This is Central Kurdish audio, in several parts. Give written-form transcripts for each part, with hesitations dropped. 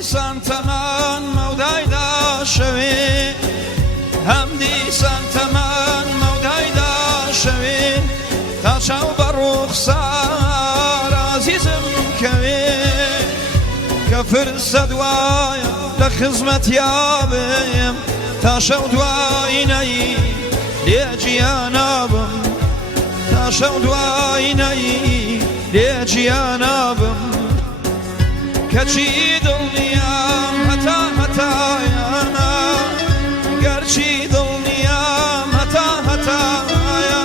دیسان تەمان مەودایدا شەوێ هەم دیسان تەمان مەودایدا شەوێ تا چاو بە ڕوخسار عەزیزم کەوێ کە فرسەت وایە لە خزمەتیا بێم تا شەو دوای نەی لێ گیانا بم تا شەو دوای نەی لێ گیانا بم کەچی دڵنیام هەتا هەتایانە گەرچی دڵنیام هەتا هەتایە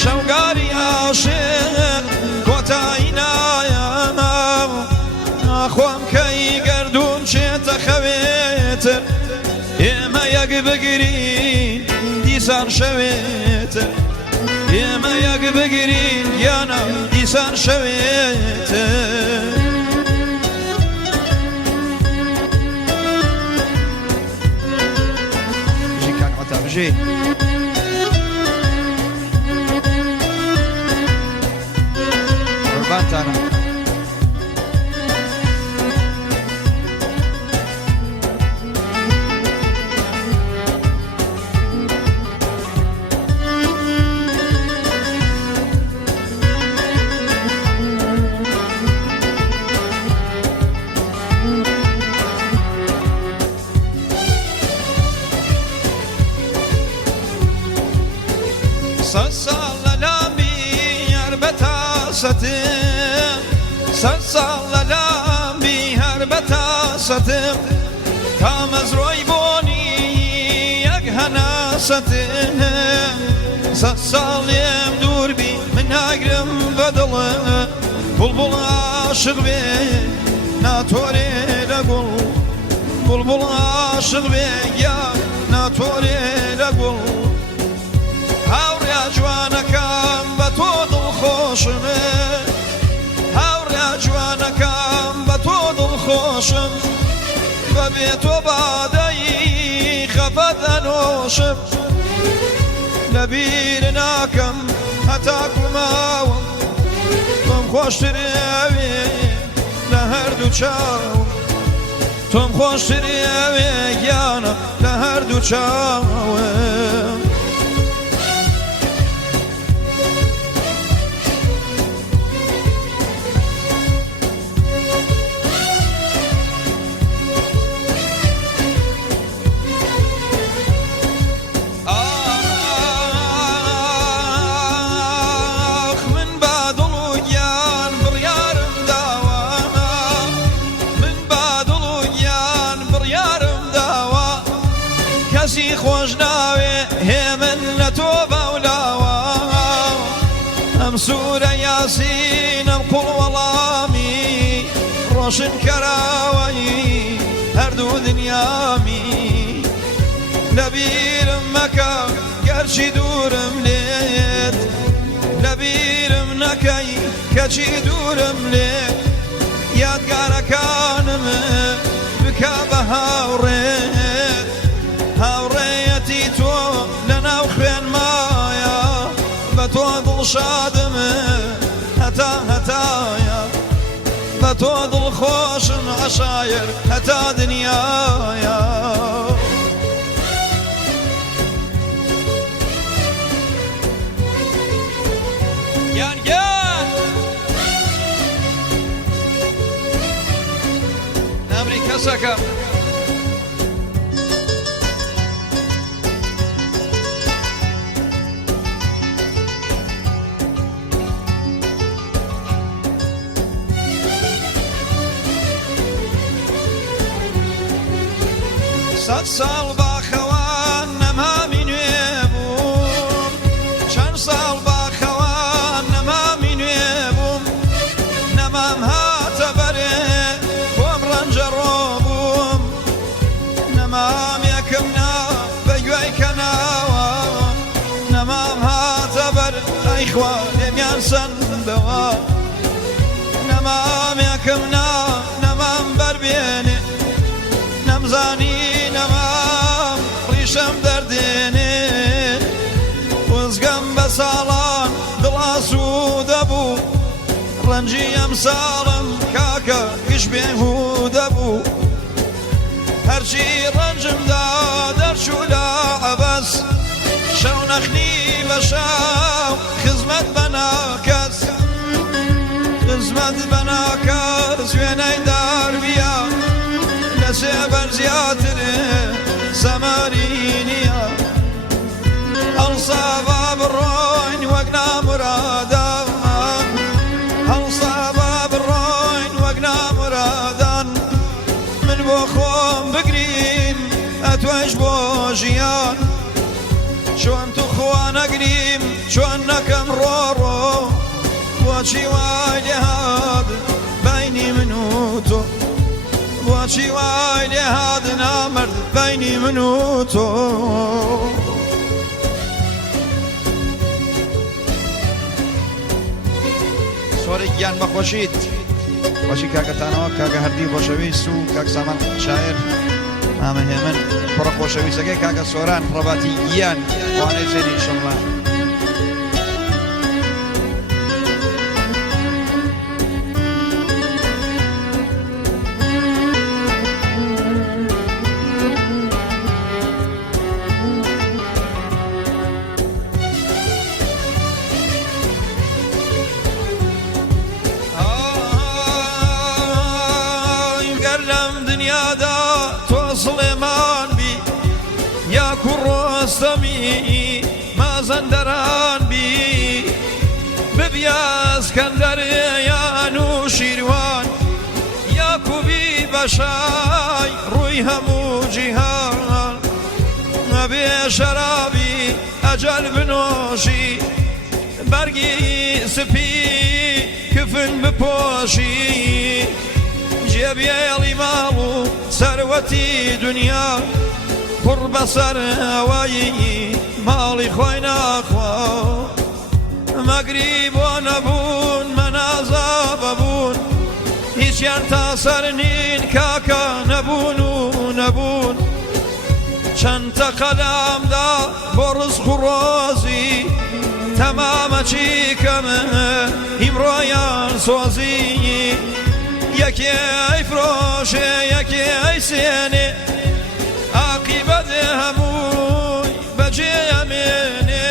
شەوگاری عاشق کۆتایی نایە ناخوام کەی گەردوم چێتە خەوێتر ئێمە یەک بگرین دیسان شەوێتر ئێمە یەک بگرین گیانە دیسان شەوێتر جي قربان تانا سال لامي هربتا ستم سال لامي هربتا ستم تامز روي بوني يجهنا ستم سال يم دور بي من اقرم بدل بلبل عاشق بي ناتوري لقل بلبل عاشق بي يا ناتوري لقل هاوریا جوانەکەم بە تۆ دڵخۆشمە هاوریا جوانەکەم بە تۆ دڵخۆشم بەبێ تۆ بادەی خەفەت ئەنۆشم لەبیر ناکەم هەتاکو ماوم تۆم خۆشترێوێ لە هەردوو چاوم تۆم خۆشترێوێ گیانە لە هەردوو چاوم کەسی خۆش ناوێ هێمن لە تۆ بەولاوە ئەم سوورە یاسین ئەم قوڵ وەڵامی ڕۆشن کەراوەی هەردوو دنیامی لەبیرم مەکە گەرچی دوورم لێت لەبیرم نەکەی کەچی دوورم لێت یادگارەکانم بکە بە هاوڕێت هاوڕێیەتی تۆ لەناو خوێنمایە بە تۆ دڵشادمە هەتا هەتایە بە تۆ دڵخۆشم عەشایر هەتا دنیایە یانگیان نامری کەسەکەم سەد ساڵ باخەوان نەمامی نوێ بووم چەند ساڵ باخەوان نەمامی نوێ بووم نەمام هاتە بەرێ بۆم ڕەنجە ڕۆ بووم نەمام یەکم نا بە گوێی کەناوە نەمام هاتە بەر ئەیخوا لێمیان سەندەوە نەمام یەکم نا نەمام بەربێنێ نەمزانی نەمام ڕیشەم دەردێنێ وزگەم بە ساڵان دڵاسوودە بوو ڕەنجی ئەم ساڵم کاکە گشت بێهودە بوو هەرچی ڕەنجم دا دەرچوولا عەبەس شەو نەخنی بە شەو خزمەت بە ناکەس خزمەت بە ناکەس وێنەی داربیە لە سێبەر زیاتر سەمەری نییە هەڵسا با بڕۆین وەک نامورادان هەڵسا با بڕۆین وەک نامورادان من بۆ خۆم بگریم ئەتوەش بۆ ژیان چۆن تو خوا نەگریم چۆن نەکەم ڕۆڕۆ بۆچی وای لێ هات بەینی من و تۆ بۆچی وای لێ هات نامەرد بەینی من و تۆ سۆرەی گیان بەخۆشیت خۆشی کاکەتانەوە کاکە هەردی خۆشەویست و کاک سامان شاعر ئامە هێمن پڕە خۆشەویستەکەی کاکە سۆران ڕەباتی گیان وانەی زێنی ئینشەڵڵا ڕۆستەمی مازەندەران بی ببیە ئەسکەندەریان و شیروان یاکوبی بەشای ڕووی هەموو جیهان نەبێ شەرابی ئەجەل بنۆشی بەرگی سپی کفن بپۆشی جێبێڵی ماڵ و سەروەتی دنیا پڕ بەسەر ئەوایی ماڵی خۆی ناخوا مەگری بۆ نەبوون مەنازا بەبوون هیچیان تا سەر نین کاکە نەبوون و نەبوون چەند تەقەلامدا بۆ ڕزق و ڕۆزی تەمامە چیکەمە هیمڕۆیان سۆزی یەکێ ئەیفرۆشێ یەکێ ئەیسێنێ عاقبەت هەمووی بەجێەمێنێ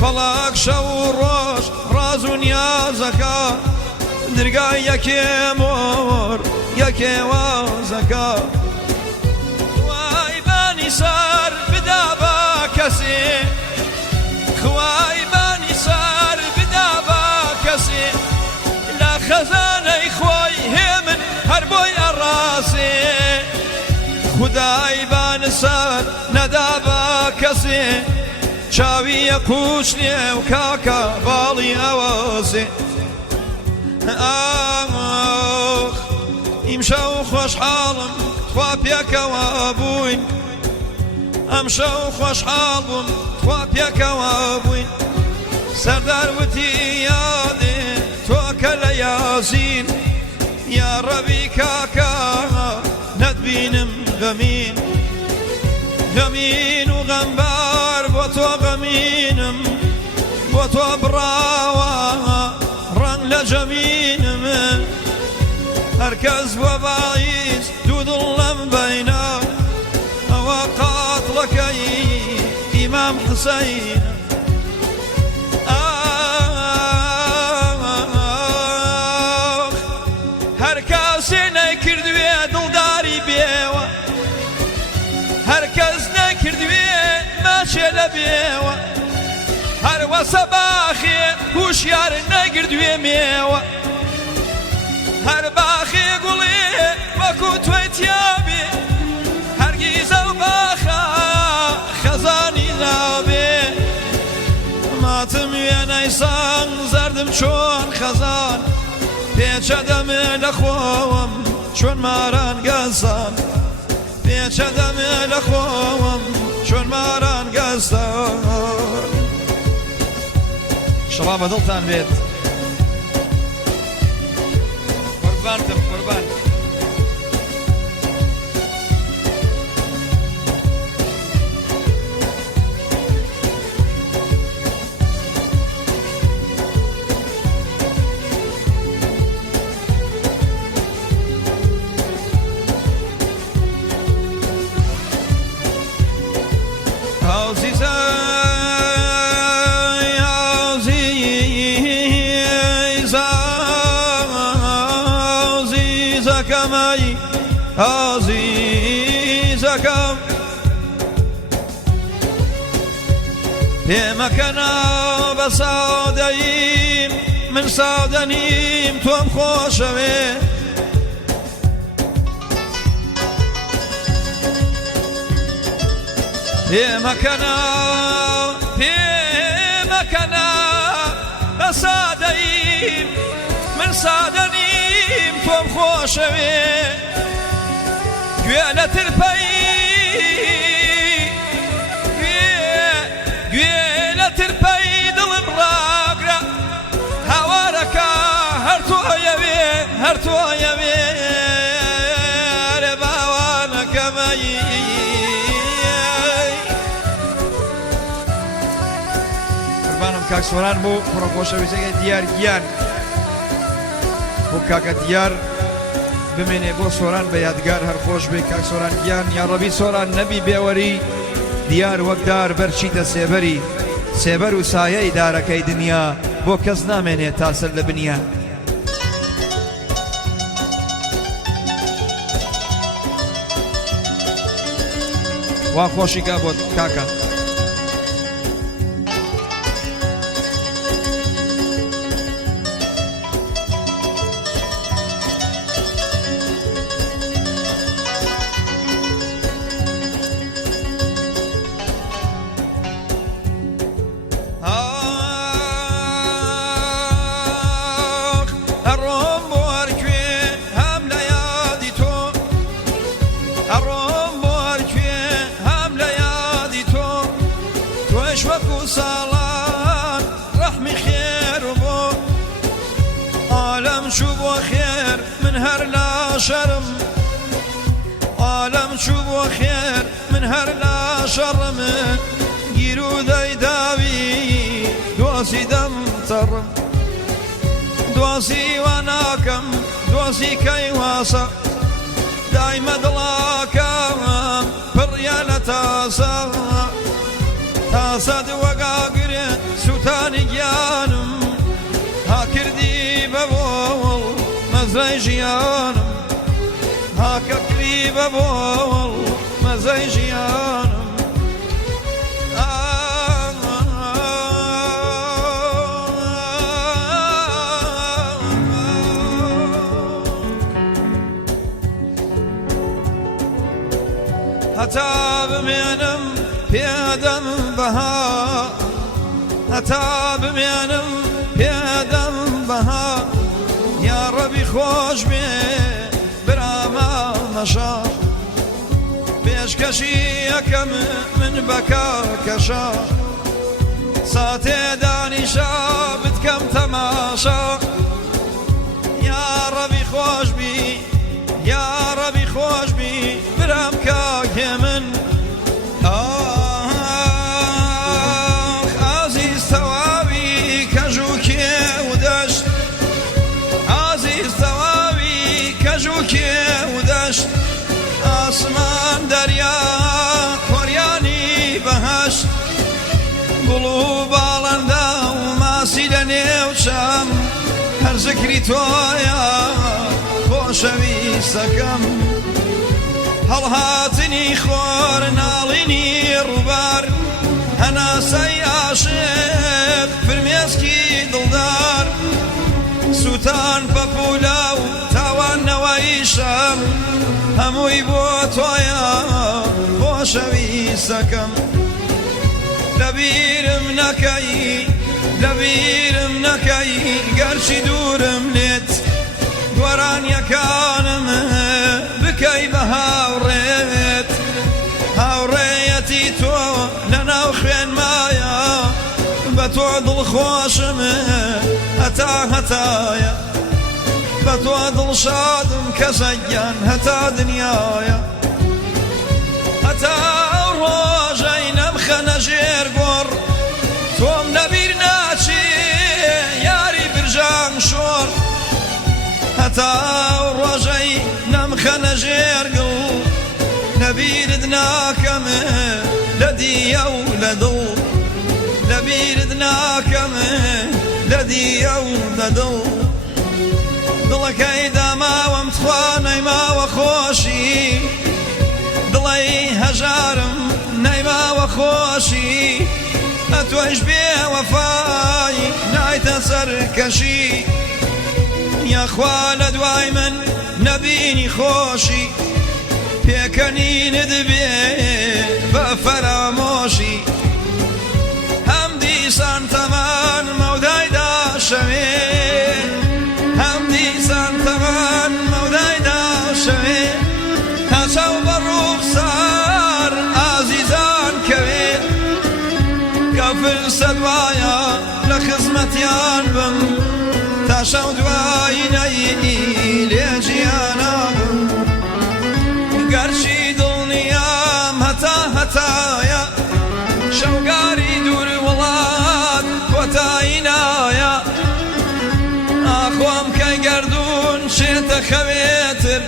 فەڵاک شەو و ڕۆژ ڕاز و نیازەکە درگای یەکێ مۆر یەکێ وازەکە خوای بانی سەر بدا بە کەسێ خوای بانی سەر بدا بە کەسێ لە خەزانەی خۆی هێمن هەر بۆی ئەڕاسێ خدای بان سەر نەدا بە کەسێ چاوی یەقوش لێ و کاکە باڵی ئەوەزێ ئاخ ئیمشەو خۆشحاڵم خوا پێکەوە بووین ئەمشەو خۆشحاڵ بووم خوا پێکەوە بووین سەردار وتی یادێ تۆکە لە یاسین یا ڕەبی کاکە نەتبینم غەمین غەمین و غەمبار بۆ تۆ غەمینم بۆ تۆ بڕاوە ڕەنگ لە جەمینم هەرکەس بۆ باعیس دوو دڵ لەم بەینە ئەوە قاتڵەکەی ئیمام حوسەین هەر کەسێ نەیکردوێ دڵداری بێوە هەر کەس نەکردوێ ماچێ لە بێوە هەر وەسە باخێ هوشیار نەگردوێ مێوە هەر باخێ گوڵێ وەکو توی تیابێ هەرگیزە و باخە خەزانی نابێ ماتم وێنەی سەنگ زەردم چۆن خەزان پێچە دەمێ لە خۆوەم چۆن ماران گەزان پێچە دەمێ لە خۆوەم چۆن ماران گەزان شڵا بەدڵتان بێت قوربانتم قوربان پێمەکەنا بە سادەیم من سادە نیم تۆم خۆشەوێ پێمەکەنا بە سادەیم من سادە نیم تۆم خۆشەوێ گوێ لە ترپەی دڵم ڕاگرە هاوارەکە هەر تۆیەوێ لە باوانەکەمەی قوربانم کاک سۆران بۆ کوڕەخۆشەویستەکەی دیار گیان بۆ کاکە دیار بمێنێ بۆ سۆران بە یادگار هەر خۆش بێ کاک سۆران گیان یا ڕەبی سۆران نەبی بێوەری دیار وەکدار بەرچیتە سێبەری سێبەر و سایەی دارەکەی دنیا بۆ کەس نامێنێت تاسر لە بنیا وا خۆشیکە بۆ کاکە شو بو خير من هر لا شرم عالم شو بو خير من هر لا شرم گیرو دای داوی دواسی دم ترم دواسی وناکم دواسی کی واسا دايما دلاکم پریال تاسا دوگاگر سوتانی گیانم ها کردی ببول مزای ژیانم ها کردی ببول مزای ژیانم هەتا بمێنم پێدەم بەها هەتا بمێنم پێدەم بەها یا ڕەبی خۆش بێ برامە مەشا پێشکەشی یەکەم من بەکە کەشا ساتێ دانیشا بتکەم تەماشا یا ڕەبی خۆش بی یا ڕەبی خۆش بی برام کاکێ من عزیز تەواوی کەژ و کێ و دەشت عزیز تەواوی کەژ و کێ و دەشت ئاسمان دەریا کۆریانی بەهەشت گوڵ و باڵەندە و ماسی لە نێو چەم هەر زکری تۆیە خۆشەویستەکەم هەڵهاتنی خۆر ناڵینی ڕووبار هەناسەی عاشق فرمێسکی دڵدار سووتان پەپوولە و تاوانەوەی شەم هەمووی بۆ تۆیە خۆشەویستەکەم لەبیرم نەکەی گەرچی دوورم لێت گۆرانیەکانم بکەی بە هاوڕێت هاوڕێیەتی تۆ لەناو خوێنمایە بە تۆ دڵخۆشم هەتایە بە تۆ دڵشادم کەسەگیان هەتا دنیایە هەتا ڕۆژەی نەمخەنە ژێر گۆڕ تۆم لەبیر ناچێ یاری برژان شۆڕ هەتا ڕۆژەی نەمخەنە ژێرگڵ لەبیرت ناکەمە لە دیە و لە دڵ لەبیرت ناکەمە لە دیە و لە دڵ دڵەکەی داماوەم تخوا نەیماوە خۆشی دڵی هەژارم نەیماوە خۆشی ئەتوە تۆش بێوەفای نایتە سەرکەشی یاخوا لە دوای من نەبینی خۆشی پێکەنینت بێ بە فەرامۆشی هەم دیسان تەمان مەودایدا شەوێ هەم دیسان تەمان مەودایدا شەوێ تا چاو بە ڕوخسار ئازیزان کەوێ کە فرسەت وایە لە خزمەتیان بم تا شەو دوایی نەیی لێ گیانە بم گەرچی دڵنیام هەتا هەتایە شەوگاری دوور وڵات کۆتایی نایە ئاخۆم کە گەردوون شێتە خەوێتر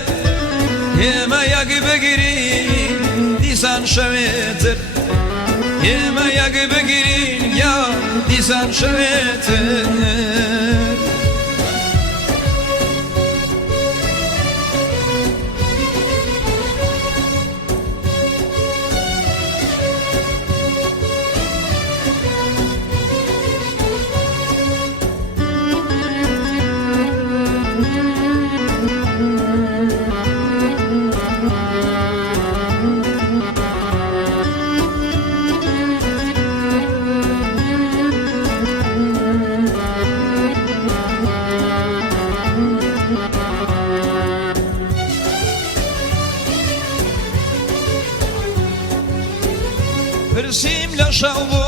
ئێمە یەک بگرین دیسان شەوێتر ئێمە یەک بگرین یا دیسان شەوێتر پرسیم لە شەو بۆ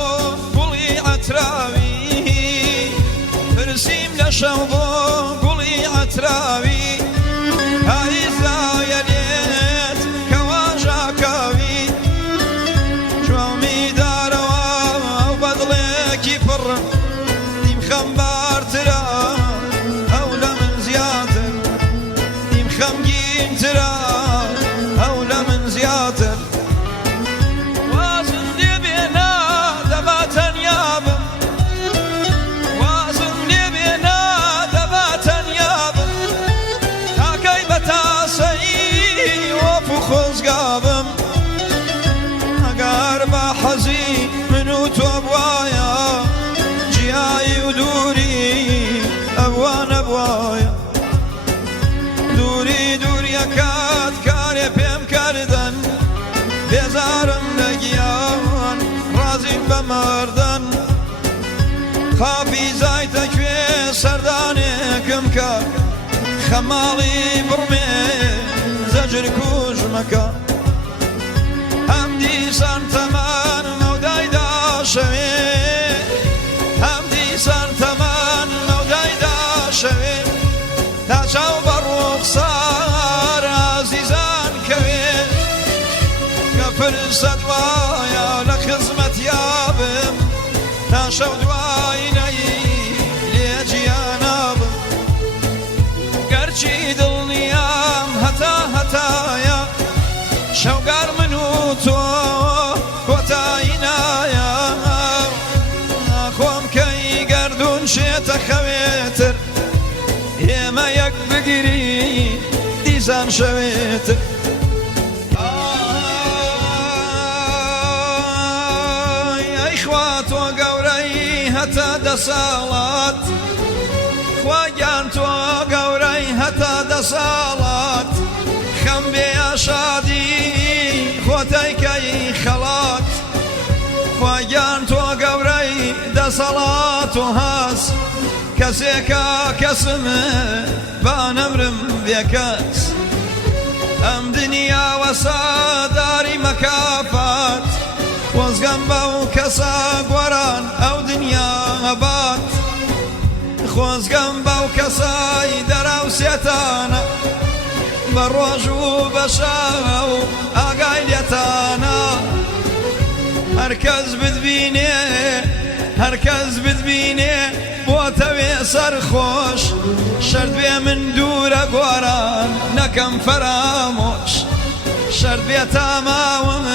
گوڵی عەتراوی پرسیم لە شەو بۆ گوڵی عەتراوی هایزایە لێت کەوا ژاکاوی جوامی دارەوە ئەو بەدڵێکی پڕ دیم خەمبارترە ئەو لە من زیاتر دیم خەمگینترە ئەو لە من زیاتر خۆزگابم ئەگەر بە حەزی من و تۆ بوایە جیایی و دووری ئەوان نەبوایە دووری دووریەکات کارێ پێم کردن بێزارم لە گیان ڕازیم بە مەردن خاپی زایتە کوێ سەردانێکم کە خەماڵی بڕمێ زەجر کوژمەکە هەم دیسان تەمان مەودایدا شەوێ هەم دیسان تەمان مەودایدا شەوێ تا چاو بە ڕوخسار ئازیزان کەوێ کە فرسەت وایە لە خزمەتیا بم تا شەو دوایی نەیی لێ گیانە بم گەرچی دڵنیام هەتا هەتایە شەوگار من و تۆ کۆتایی نایە خۆم کەی گەردوون شێتە خەوێتر ئێمە یەک بگیری دیسان شەوێتر ئەی خوا تۆ گەورەی هەتا دە ساڵات خواگیان تۆ گەورەی هەتا دە ساڵات خەم بێ شادی خۆتەیکەی خەڵات خواگیان تۆ گەورەی دە سەڵات و هاس کەسێکە کەسمە با نەمرم بێ کەس ئەم دنیا وەساداری مەکافات خۆزگەم بەو کەسە گوەران ئەو دنیا هەبات خۆزگەم بەو کەسای دەراوسێتانە بە ڕۆژ و بە شەو ئاگای لێتانە هەرکەس بتبینێ هەرکەس بتبینێ بۆتەوێ سەرخۆش شەرت بێ من دوورە گۆران نەکەم فەرامۆش شەرت بێ تاماوم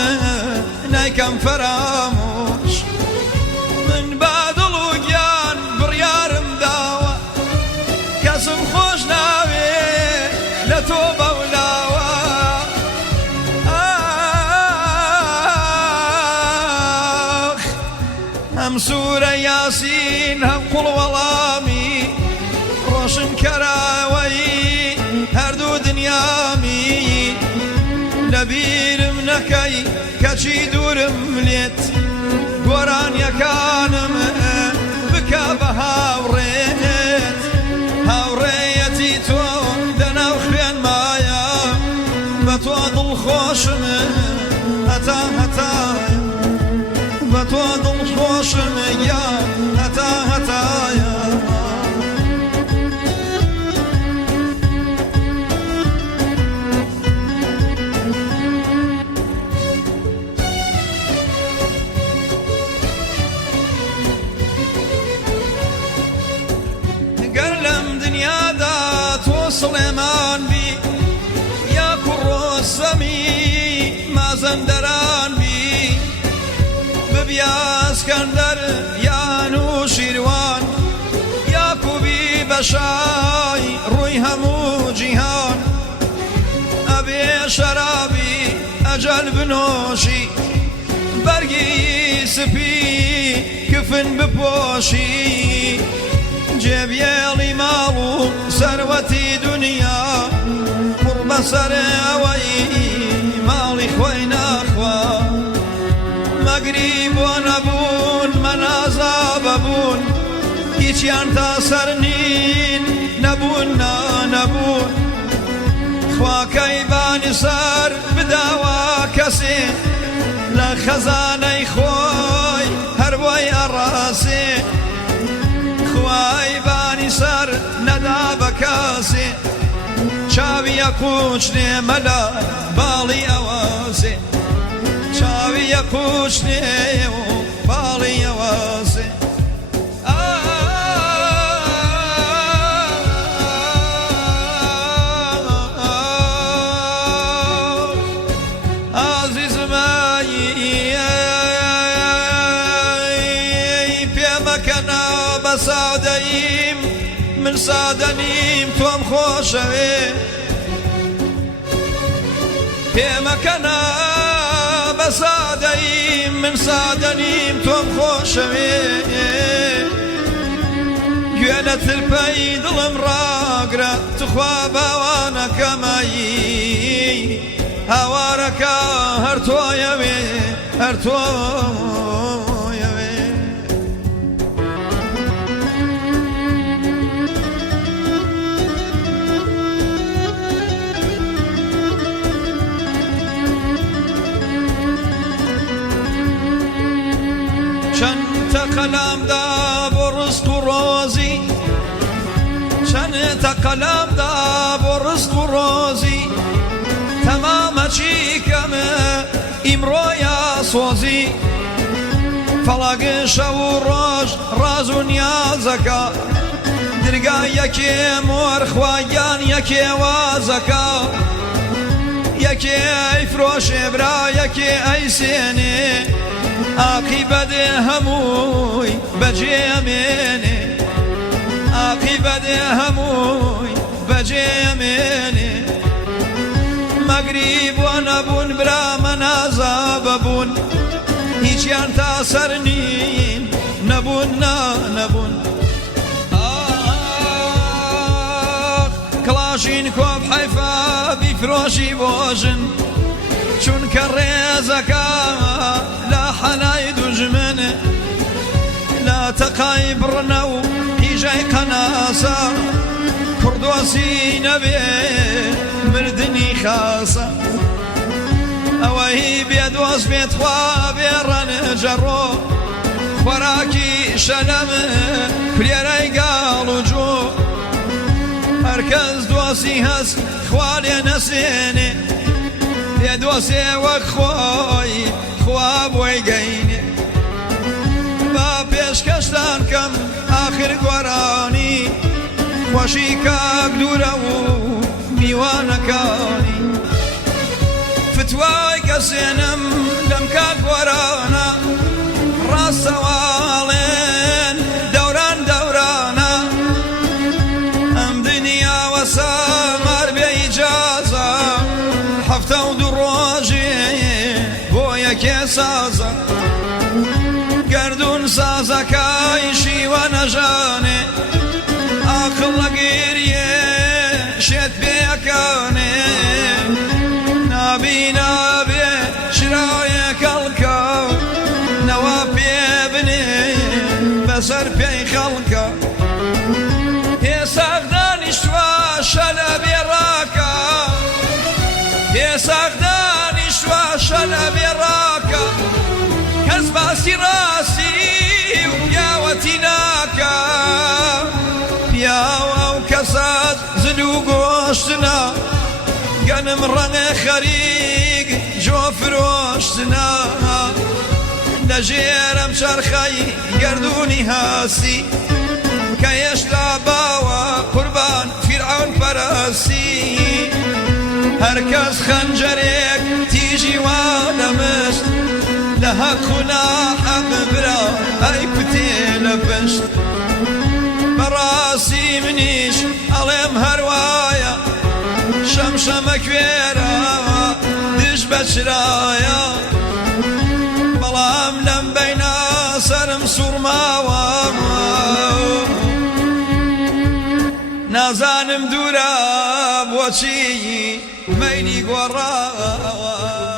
نایکەم فەرامۆش من با دڵ و گیان بڕیارم داوە کەسم خۆش ناوێ لە تۆ بەولاوە ئەم سوورە لبيرم نەکەی کەچی دوورم لێت گۆرانیەکانم بکە بە هاوڕێت هاوڕێیەتی تۆ دەناو خوێنمایە بە تۆ دڵخۆشم هەتا هەتایە بە تۆ دڵخۆشم یا هەتا هەتایە سڵێمان بی یا کوڕۆسەمی مازەندەران بی ببیا ئەسکەندەر یان و شیروان یاکوبی بەشای ڕووی هەموو جیهان ئەبێ شەرابی ئەجەل بنۆشی بەرگی سپی کفن بپۆشی جێبیێڵی ماڵ و سەروەتی دنیا پڕ بەسەر ئەوەی ماڵی خۆی ناخوا مەگری بۆ نەبوون مەنازا بەبوون هیچیان تا سەر نین نەبوون نەبوون خواکەی بانی سەر بداوە کەسێ لە خەزانەی خۆی هەروەی ئەڕاسێ خوای بانی سەر نەدا بە کەسێ چاویە قوچنێ مەلا باڵی ئەوازێ چاویە قوچنێ و باڵی ئەوازێ سادەیم من سادەنیم تۆم خۆشەوێ پێمەکەنە بە سادەیم من سادەنیم تۆم خۆشەوێ گوێ لە ترپەی دڵم ڕاگرە توخوا باوانەکەمایی هاوارەکە هەر تۆیەوێ هەر تۆ قەلامدا بۆ ڕزق و ڕۆزی چەندتە قەلامدا بۆ ڕزق و ڕۆزی تەمامە چیکەمە ئیمڕۆیە سۆزی فەڵاگە شەو و ڕۆژ ڕاز و نیازەکە درگا یەکێ مۆر خوایان یەکێ وازەکە یەکێ ئەیفرۆشێ برا یەکێ ئەیسێنێ عاقبەتێ هەمووی بەجێمێنێ عاقبەتێ هەمووی بەجێمێنێ مەگری بۆ نەبوون برامە نازا بەبوون هیچیان تا سەر نین نەبوون نەبوون کڵاشین کۆب حەیفا بیفرۆشی بۆژن چونکە ڕێزەکە لە حەلای دوژمنە لە تەقای بڕنە و هیژەی قەناسە کوڕدۆسی نەبێ مردنی خاسە ئەوەی بێدۆست بێت خوا بێ ڕەنجەڕۆ خۆراکی شەلەمە کرێرەی گاڵ و جۆ هەرکەس دۆسی هەست خوا لێ نەسێنێ دۆسێ وەک خۆی خوا بۆی گەینێ با پێشکەشتان کەم ئاخر گۆرانی خۆشی کاک دوورە و میوانەکانی فتوای کەسێنم لەم کاک گۆرانە ڕاستەواڵێن دەوران دەورانە ئەم دنیا وەسە مار بێ ئیجازە هەفتە و دوو ڕۆژێ بۆ یەکێ سازە گەردون سازەکەی شیوە نەژانێ ئاقڵ لە گێریێ شێت پێیەکانێ نابینە ڕۆشتنا گەنم ڕەنگە خەریک جۆ فرۆشتنا لە ژێرەم چەرخەی گەردوونی هاسی کە هێشتا باوە قوربان فیرعەون پەرەستی هەرکەس خەنجەرێک تیژی وا دەمشت لە هەق و ناحەق برا ئەی کوتێ لە پشت بەڕاستی منیش ئەڵێم هەروایە شەمشەمە کوێرە دژ بە چرایە بەڵام لەم بەینا سەرم سوڕماوە نازانم دوورە بۆچی مەینی گۆڕاوە